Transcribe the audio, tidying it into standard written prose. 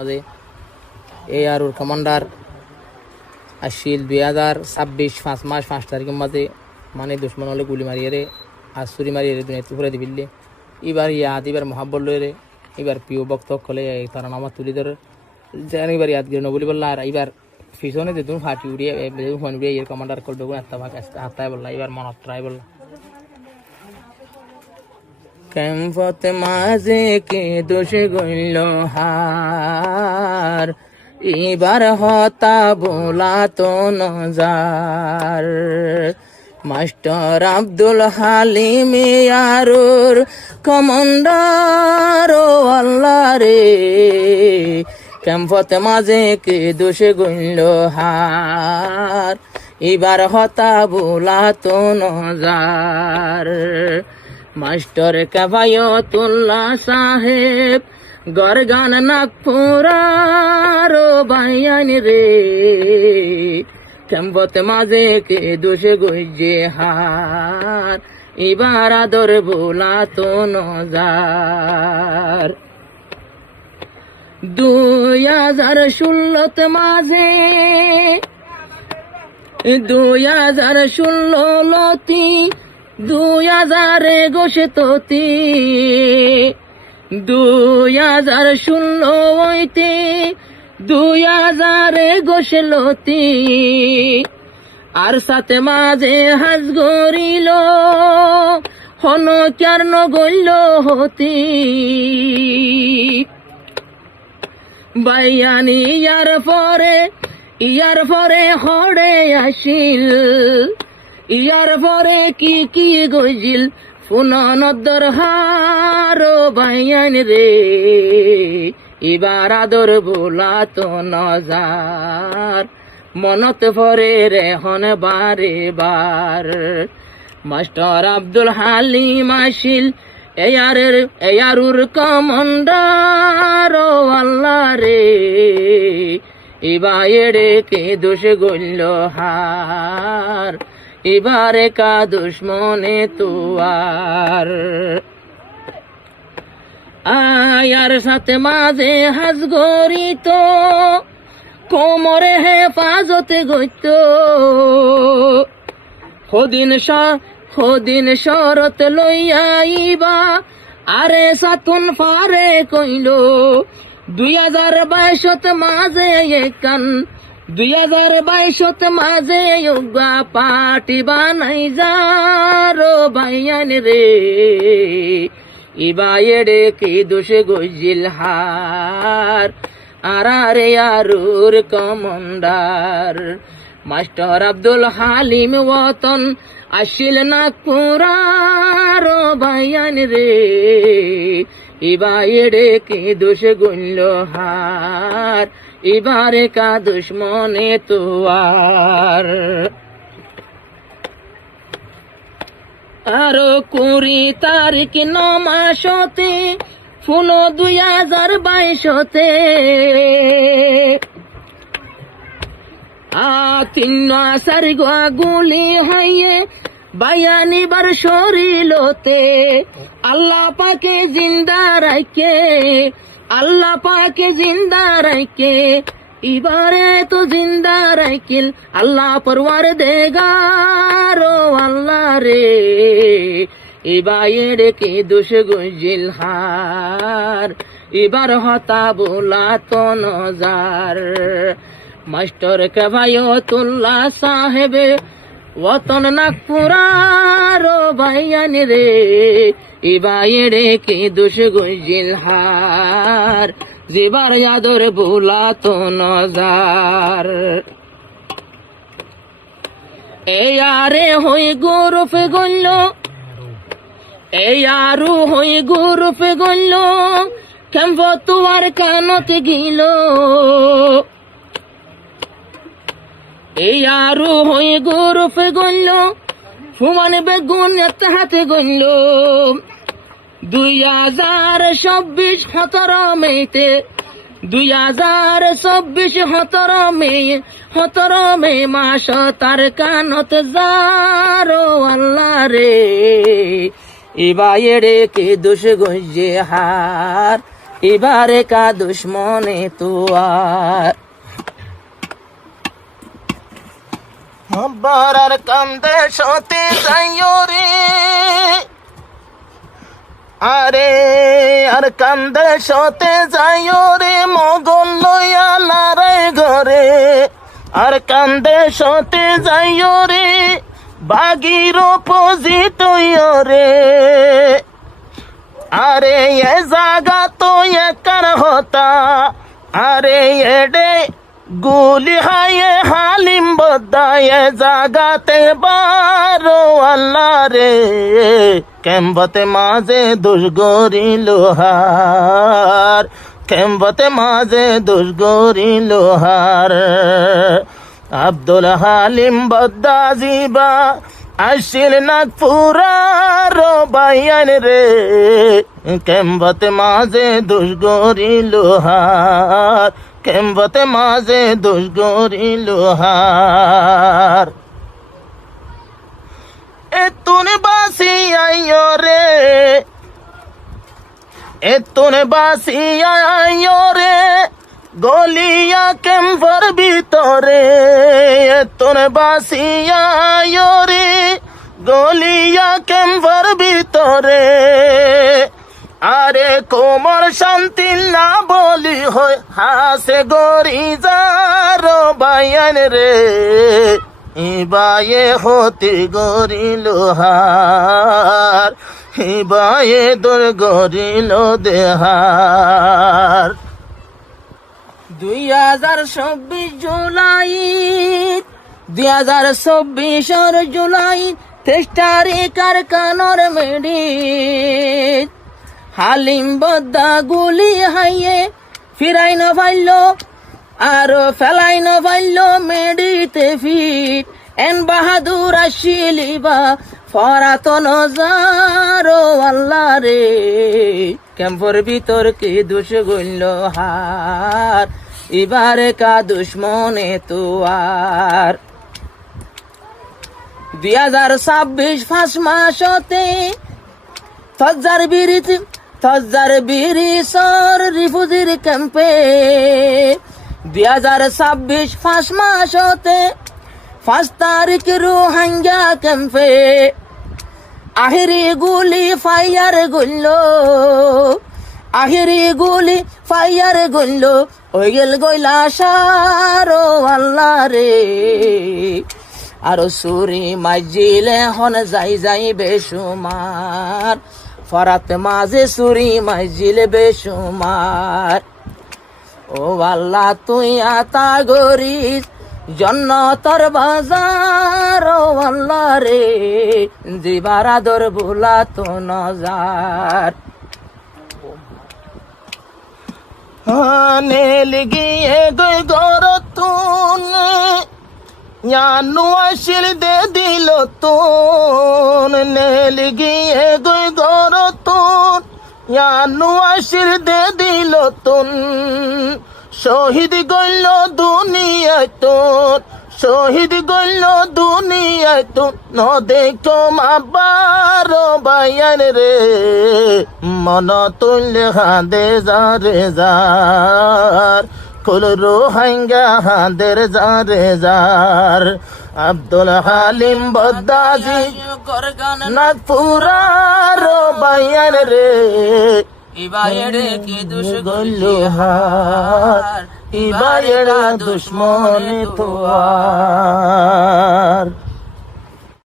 মাঝে ARUর কমান্ডার আসিল 2026 5 মাস 5 তারিখের মাঝে মানে দুশ্মন হলে গুলি মারিয়ে রে আর ছুরি মারিয়ে রে দুনিয়া তুফরে দিবিল্লে এবার ইয়াদ এবার মহাব্বল লয়ে রে এবার প্রিয় বক্ত কলে তারা নামা তুলি ধরে যেন এবার ইয়াদ গিয়ে নবলি বললা আর এবার পিছনে যে তুমি ফাটি উড়িয়ে ফোন উড়িয়ে এর কমান্ডার কল ডগুন একটা ভাগ হাতায় বললা এবার মনত ট্রাই বললা ক্যাম্পত মাঝে কে দোষ গইল হার এবার হতা বোলা তো নজার মাস্টার আব্দুল হালিম ইয়ারুর কমান্ডার ও আল্লাহ রে ক্যাম্পত মাঝে কে দোষ গইল হার এবার হতা বোলা তো নজার মাস্টার কাফায়তুল্লাহ সাহেব গরগান নাগপুরার বাইয়ান রে ক্যাম্পত মাঝে কে দোষে গইজে হার এবার আদর বোলা তো নজার 2016 মাঝে 2016 লতি 2021 ততি 2016 হইতে 2021 লতি আর সাথে মাঝে হাজ গরিল হন চার নগল্য হতি বাইয়ানি ইয়ার পরে হড়ে আসিল ইয়ার পরে কি গইজিল ফুননদর হার বাইয়ান রে এবার আদর বোলা তো নজার মনত পরে রে হন বারে বার মাস্টার আব্দুল হালিম আসিল এয়ারুর কমান্ডার ও আল্লাহ রে এবারে কে দোষ গইল হার এবারে কা দুশ্মনে তুয়ার আয়ার সাথে মাঝে হাজ গরিত কোমরে হেফাজতে গইত হদিন শরত লইয়াইবা আরে সাতুন ফারে কইল 2022 মাঝে একান 2022 মাঝে যোগা পাটি বানাই যারো বাইয়ান রে ইবায়েডে কি দোষ গইজিল হার আরে ইয়ারুর কমান্ডার মাস্টার আব্দুল হালিম ওতন আসিল নাগপুরার বাইয়ান রে ইবায়েডে কি দোষ গইল হার এবারে কা দুশ্মনে তুয়ার আরো 20 তারিখ 9 মাসতে ফুন 2022 তিন মাসের গুলি হইয়ে বায়ানি বার শরীলতে আল্লাহ পাকে জিন্দা রাখে এবারে তো জিন্দা রাখিল আল্লাহ পরওয়ার দেগারো আল্লাহ রে এবারে কে দোষ গইজিল হার এবার হতা বোলা তো নজার মাস্টার কাফায়তুল্লাহ সাহেব ওতন নাগপুরার বাইয়ান রে এবারে কে দোষ গইজিল হার যেবার আদর বোলা তো নজার এয়ারে হই গরফে গইল এয়ারু হই গরফে গইল কেমব তুয়ার কানতে গিল এয়ারু হই গরফে গইল ফুমান বেগুন এত হাতে গইল 2024 17 মেতে 2024 17 মে মাস তার কানত যারো আল্লাহ রে এবারে কে দোষ গইজে হার এবারে কা দুশ্মনে তোয়ার আব্বার আর কান্দে সতে যাইও রে আরে আর কান্দে সতে যাইও রে মগন লইয়া নারে ঘরে আর কান্দে সতে যাইও রে বাগির অপোজিট রে আরে এ জাগা তো একার হতা আরে এডে গুলি হায়ে হালিম বদায় জাগাতে বারো আল্লাহ রে কেম্বতে মাঝে দুর্গরি লোহার কেম্বতে মাঝে দুর্গরি লোহার আব্দুল হালিম বদ্দা জিবা আসিল নাগপুরার বাইয়ান রে কেম্বতে মাঝে দুর্গরি লোহার কেম্বতে মাঝে দুর্গরি লোহার এতুন বাসি আইও রে এতুন বাসি আইও রে গলিয়া কেম্বর ভিতরে এতুন বাসি আইও রে গলিয়া কেম্বর ভিতরে আরে কোমর শান্তি না বলি হয় হাসে গরি যার বায়ান রে ইবায়ে হতে গরি লোহার ইবায়ে দর গরিল দেহার 2024 জুলাই 2024 জুলাই 23 তারিখের কানর মেডিট হালিম বদ্দা গুলি হাইয়ে ফিরাই না ফাইলো আর ফেলাই না ফাইলো মেডিতে ফিট এন বাহাদুর আসিলিবা ফরাত নজারো আল্লাহ রে ক্যাম্পর ভিতর কি দুষ গইল হার এবারে কা দুশ্মনে তোয়ার 2026 ফার্স্ট মাসতে থজ্জার বিরি সর রিফুজির ক্যাম্পে 2026 ফার্স্ট মাসতে 5 তারিখ রোহিঙ্গা ক্যাম্পে আহিরি গুলি ফায়ার গুল্লো আহিরি গুলি ফায়ার গুল্লো ওই গেল গইলা সারো আল্লাহ রে আরো সুরি মাজিলে হন যাই যাই বেশুমার ফরাত মাঝে সুরি মাজিলে বেশুমার ও আল্লাহ তুই আতা গরিস জন্নতর বাজার ও আল্লাহ রে জিবারা দর ভুলা তো নজার নেল গিয়ে গই গর তুন ইয়ানু আসিল দে দিল তুন নেল গিয়ে গই গর তুন ইয়ানু আসিল দে দিল তুন শহীদ গইল দুনিয়ায় তোর শহীদ গইল দুনিয়ায় তোর ন দেখো মাবার বায়ান রে মন তুললে হাঁদে যারে যার কুল রোহিঙ্গা হাঁদের যারে যার আব্দুল হালিম বদ্দাজি নাগপুরার বায়ান রে ইবায়েরে কি দুষ গইল হার ইবায়েরা দুশ্মনে তোয়ার